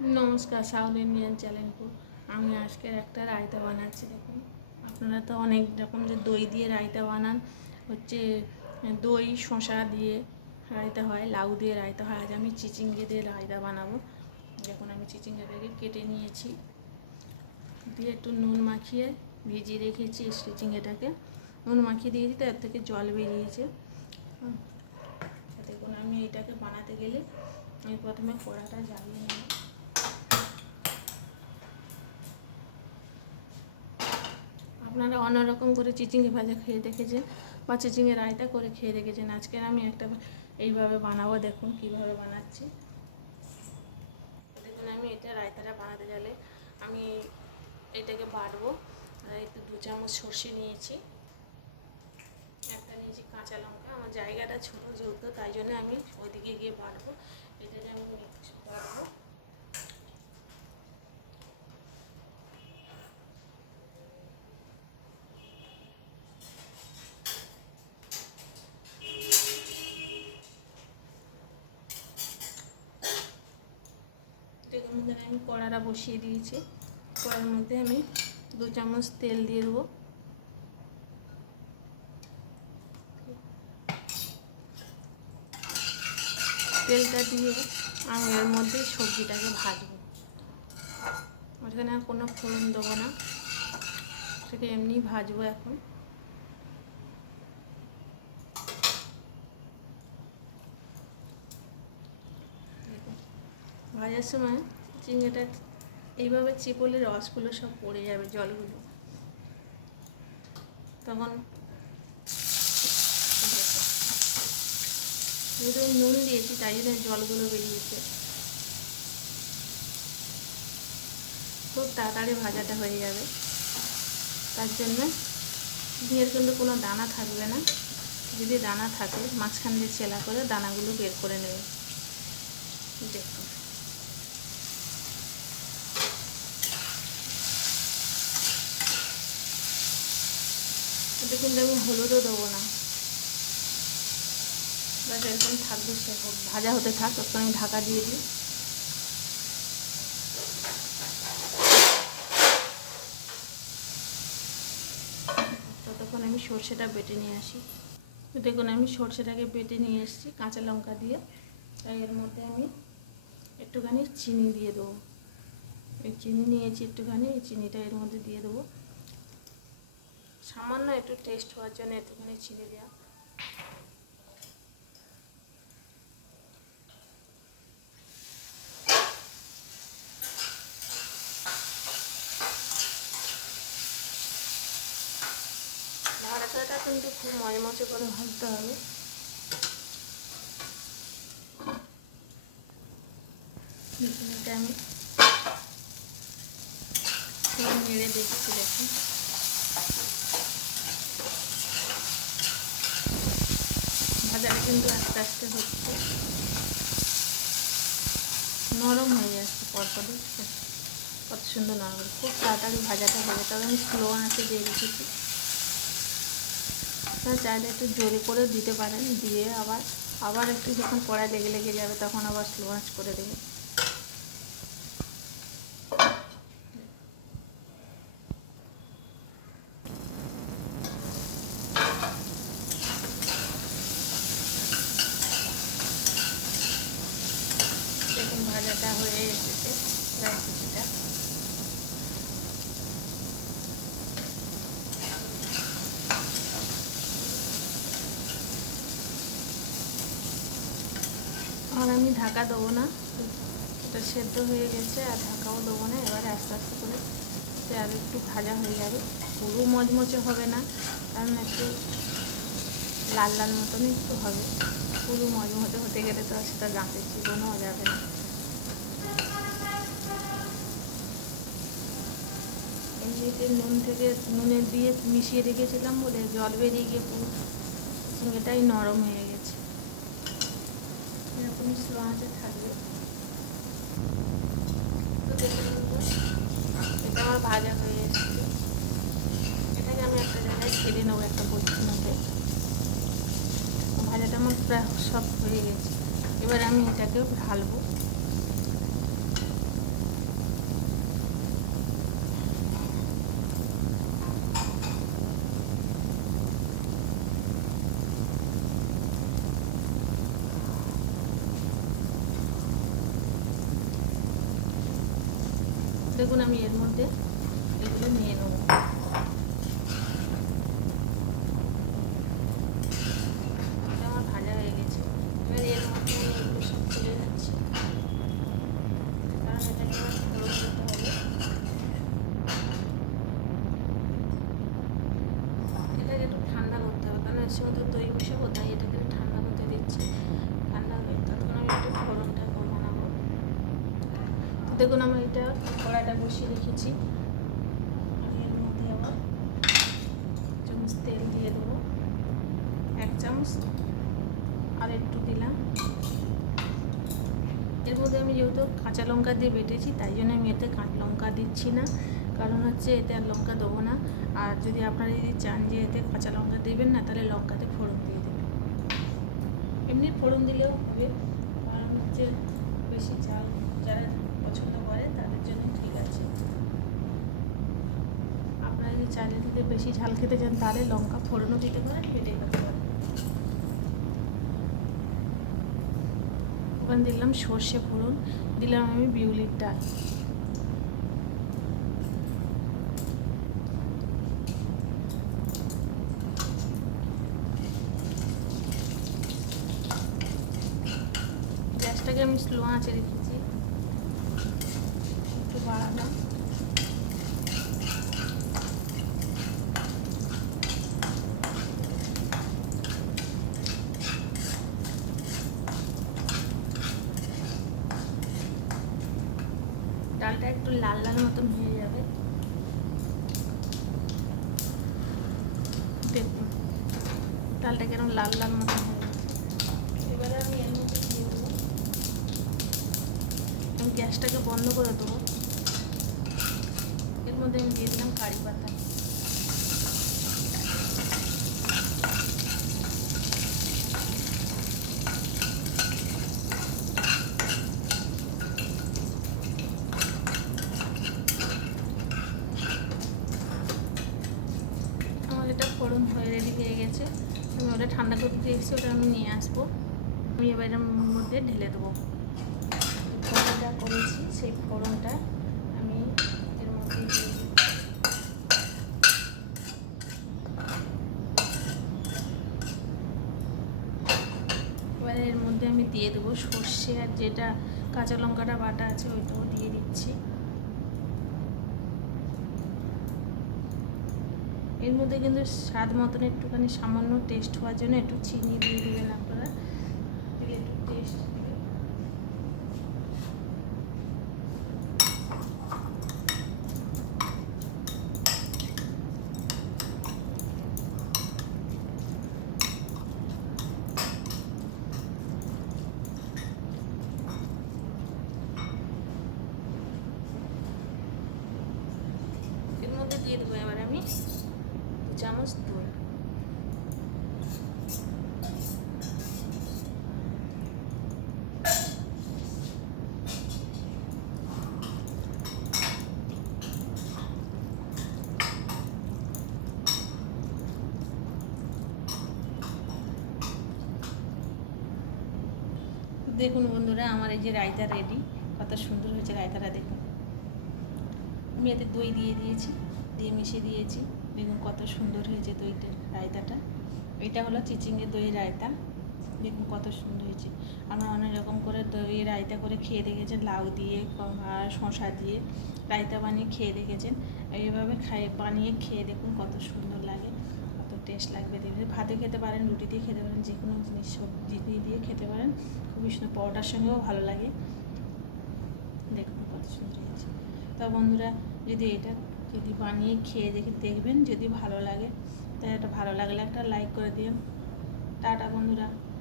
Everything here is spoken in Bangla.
নমস্কার, সাউথ ইন্ডিয়ান চ্যানেলকে আমি আজকের একটা রায়তা বানাচ্ছি। দেখুন, আপনারা তো অনেক রকম যে দই দিয়ে রায়তা বানান, হচ্ছে দই শসা দিয়ে রায়তা হয়, লাউ দিয়ে রায়তা হয়। আজ আমি চিচিঙ্গে দিয়ে রায়তা বানাবো। দেখুন, আমি চিচিঙ্গাটাকে কেটে নিয়েছি, দিয়ে একটু নুন মাখিয়ে ভিজিয়ে রেখেছি। চিচিঙ্গাটাকে নুন মাখিয়ে দিয়েছি, তার থেকে জল বেরিয়েছে। দেখুন, আমি এটাকে বানাতে গেলে আমি প্রথমে কড়াটা জ্বালিয়ে নেব। আপনারা অন্যরকম করে চিচিঙ্গে ভাজা খেয়ে দেখেছেন বা চিচিঙ্গে রায়তা করে খেয়ে দেখেছেন। আজকের আমি একটা এইভাবে বানাবো। দেখুন কিভাবে বানাচ্ছি। দেখুন, আমি এটা রায়তাটা বানাতে গেলে আমি এটাকে বাটবো। একটু 2 চামচ সর্ষে নিয়েছি, একটা নিয়েছি কাঁচা লঙ্কা। আমার জায়গাটা ছোটো যেহেতু, তাই জন্য আমি ওইদিকে গিয়ে বাটবো। এটাকে আমি বাটবো। দেখুন, আমি কড়াটা বসিয়ে দিয়েছি। কড়ার মধ্যে আমি 2 চামচ তেল দিয়ে দেবো। তেলটা দিয়ে আমি এর মধ্যে সবজিটাকে ভাজবো। ওখানে আর কোনো ফোড়ন দেবো না, সেটা এমনি ভাজবো। এখন ভাজার সময় চিংড়িটা এইভাবে চিপলে রসগুলো সব পড়ে যাবে, জলগুলো। তখন যেহেতু নুন দিয়েছি, তাই জন্য জলগুলো বেরিয়েছে। খুব তাড়াতাড়ি ভাজাটা হয়ে যাবে, তার জন্য এর কিন্তু কোনো দানা থাকবে না। যদি দানা থাকে, মাঝখান দিয়ে চেলা করে দানাগুলো বের করে নেবে। দেখুন, এটা কিন্তু আমি হলুদও দেবো না, বাস এরকম থাকবে। সে ভাজা হতে থাক, তখন আমি ঢাকা দিয়ে দিই। ততক্ষণ আমি সর্ষেটা বেটে নিয়ে আসি। দেখুন, আমি সর্ষেটাকে বেটে নিয়ে এসেছি কাঁচা লঙ্কা দিয়ে। তাই এর মধ্যে আমি একটুখানি চিনি দিয়ে দেবো। এই চিনি নিয়েছি একটুখানি, এই চিনিটা এর মধ্যে দিয়ে দেবো। সামান্য একটু টেস্ট হওয়ার জন্য একটুখানি চিনি দেওয়া। ভাজাটা কিন্তু খুব মচমচে করে ভাজতে হবে। এটা আমি নেড়ে দেখছি। দেখুন, ভাজাটা কিন্তু আস্তে আস্তে হচ্ছে, নরম হয়ে যাচ্ছে পরপরই। কত সুন্দর নরম, খুব তাড়াতাড়ি ভাজাটা হবে। তবে আমি স্লো আঁচে দিয়ে রেখেছি। আপনারা চাইলে একটু জোরে করে দিতে পারেন, দিয়ে আবার একটু যখন কড়াই লেগে লেগে যাবে, তখন আবার স্লো আঁচ করে দেবেন। দেখুন, ভাজাটা হয়ে এসেছে প্রায় কিছুটা। আর আমি ঢাকা দেবো না, এটা সেদ্ধ হয়ে গেছে, আর ঢাকাও দেবো না। এবারে আস্তে আস্তে করে আর একটু ভাজা হয়ে যাবে। পুরো মচমচে হবে না, কারণ একটু লাল লাল মতনই একটু হবে। পুরো মচমচে হতে গেলে তো আর সেটা দাঁতে চিবোনোও যাবে না। এমনিতে নুনে দিয়ে মিশিয়ে রেখেছিলাম বলে জল বেরিয়ে গিয়ে পুরো চিংড়িটাই নরম হয়ে গেছে। এরকম স্লো আঁচে থাকবে। তো দেখে এটা আমার ভাজা হয়ে এসেছে। এটাকে আমি একটা জায়গায় ছেড়ে নেবো, একটা বলছি মধ্যে। ভাজাটা আমার প্রায় সব হয়ে গেছে। এবার আমি এটাকে ঢালবো। দেখুন আমি এর মধ্যে এগুলো নিয়ে নেব। আমার ভাজা হয়ে গেছে। এবার এর মধ্যে আমি এগুলো সব তুলে যাচ্ছি, কারণ এটাকে আমার ফোড়ন দিতে হবে। এটাকে একটু ঠান্ডা করতে হবে, কারণ এর সঙ্গে তো দই মিশাবো, তাই এটাকে ঠান্ডা করতে দিচ্ছি। ঠান্ডা হয়ে ততক্ষণ আমি একটু ফোড়নটা বানাবো। দেখুন আমি এটা কড়াইটা বসিয়ে রেখেছি। আমি এর মধ্যে আবার চামচ তেল দিয়ে দেবো, 1 চামচ, আর একটু দিলাম। এর মধ্যে আমি যেহেতু কাঁচা লঙ্কা দিয়ে বেটেছি, তাই জন্য আমি এতে কাঁচা লঙ্কা দিচ্ছি না, কারণ হচ্ছে এতে আর লঙ্কা দেবো না। আর যদি আপনারা যদি চান যে এতে কাঁচা লঙ্কা দেবেন না, তাহলে লঙ্কাতে ফোড়ন দিয়ে দেবেন। এমনি ফোড়ন দিলেও হবে, কারণ হচ্ছে বেশি ঝাল যারা পছন্দ করে তাদের জন্য ঠিক আছে। আপনারা যদি চাইলে যদি বেশি ঝাল খেতে চান, তাহলে লঙ্কা ফোড়নও দিতে পারেন, বেটে দিতে পারেন। ওখানে দিলাম সর্ষে ফোড়ন, দিলাম আমি বিউলির ডাল। গ্যাসটাকে আমি স্লো আঁচে রেখেছি, একটু বাড়ালাম। ডালটা একটু লাল লাল মতন হয়ে যাবে, দেখুন ডালটা কেন লাল লাল মতন হয়ে যাবে। এবারে আমি এর মধ্যে দিয়ে দেবো, আমি গ্যাসটাকে বন্ধ করে দেবো। এর মধ্যে আমি দিয়ে দিলাম কারি পাতা। এটা ফোড়ন হয়ে রেডি হয়ে গেছে, আমি ওটা ঠান্ডা করতে দিয়েছি, ওটা আমি নিয়ে আসবো। আমি এবার এর মধ্যে ঢেলে দেবো। ফোড়নটা করেছি, সেই ফোড়নটা আমি এর মধ্যে দিয়ে দিই। এবার এর মধ্যে আমি দিয়ে দেবো সর্ষে, আর যেটা কাঁচা লঙ্কাটা বাটা আছে ওইটাও দিয়ে দিচ্ছি। এর মধ্যে কিন্তু স্বাদ মতন একটুখানি সামান্য টেস্ট হওয়ার জন্য একটু চিনি দিয়ে দেবেন আপনারা, দিলে একটু টেস্ট দেবে। এর মধ্যে দিয়ে দেবো এবার আমি 2 চামচ দই। দেখুন বন্ধুরা, আমার এই যে রায়তা রেডি, কত সুন্দর হয়েছে রায়তাটা। দেখুন আমি এতে দই দিয়ে দিয়েছি, দিয়ে মিশিয়ে দিয়েছি। দেখুন কত সুন্দর হয়েছে দইটা, রায়তাটা। এটা হলো চিচিঙ্গে দই রায়তা। দেখুন কত সুন্দর হয়েছে। আমরা অনেক রকম করে দই রায়তা করে খেয়ে দেখেছেন, লাউ দিয়ে আর শসা দিয়ে রায়তা বানিয়ে খেয়ে দেখেছেন। এইভাবে বানিয়ে খেয়ে দেখুন কত সুন্দর লাগে, কত টেস্ট লাগবে। দেখবে ভাতে খেতে পারেন, রুটি দিয়ে খেতে পারেন, যে কোনো জিনিস সবজি দিয়ে খেতে পারেন, খুবই সুন্দর। পরোটার সঙ্গেও ভালো লাগে। দেখুন কত সুন্দর হয়েছে। তা বন্ধুরা, যদি বানিয়ে খেয়ে দেখবেন, যদি ভালো লাগে, তাহলে ভালো লাগলে একটা লাইক করে দিন। টাটা বন্ধুরা।